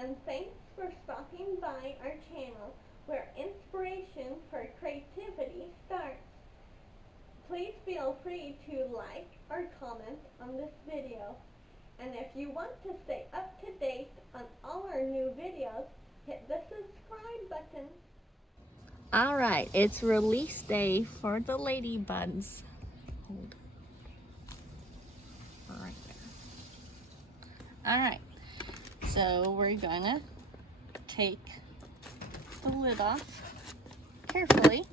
and thanks for stopping by our channel where inspiration for creativity starts. Please feel free to like or comment on this video. And if you want to stay up to date on all our new videos, hit the subscribe button. All right, it's release day for the ladybugs. Hold. Right there. All right, so we're gonna take the lid off carefully.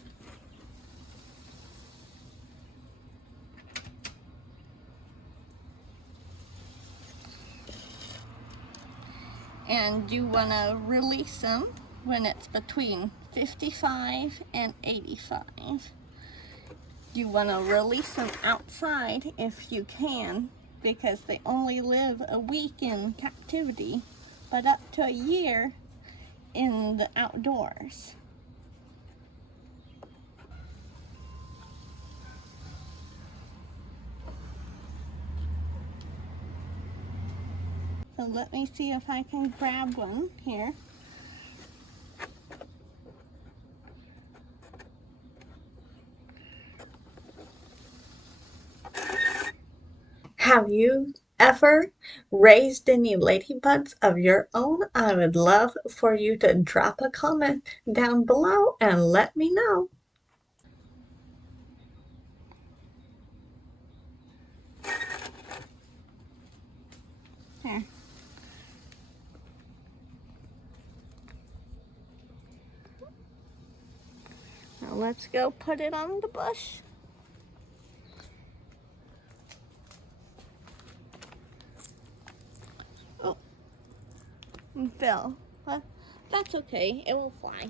And you wanna release them when it's between 55 and 85. You wanna release them outside if you can, because they only live a week in captivity, but up to a year in the outdoors. So let me see if I can grab one here. Have you ever raised any ladybugs of your own? I would love for you to drop a comment down below and let me know. Here. Now let's go put it on the bush. Oh, and fell. Well, that's okay, it will fly.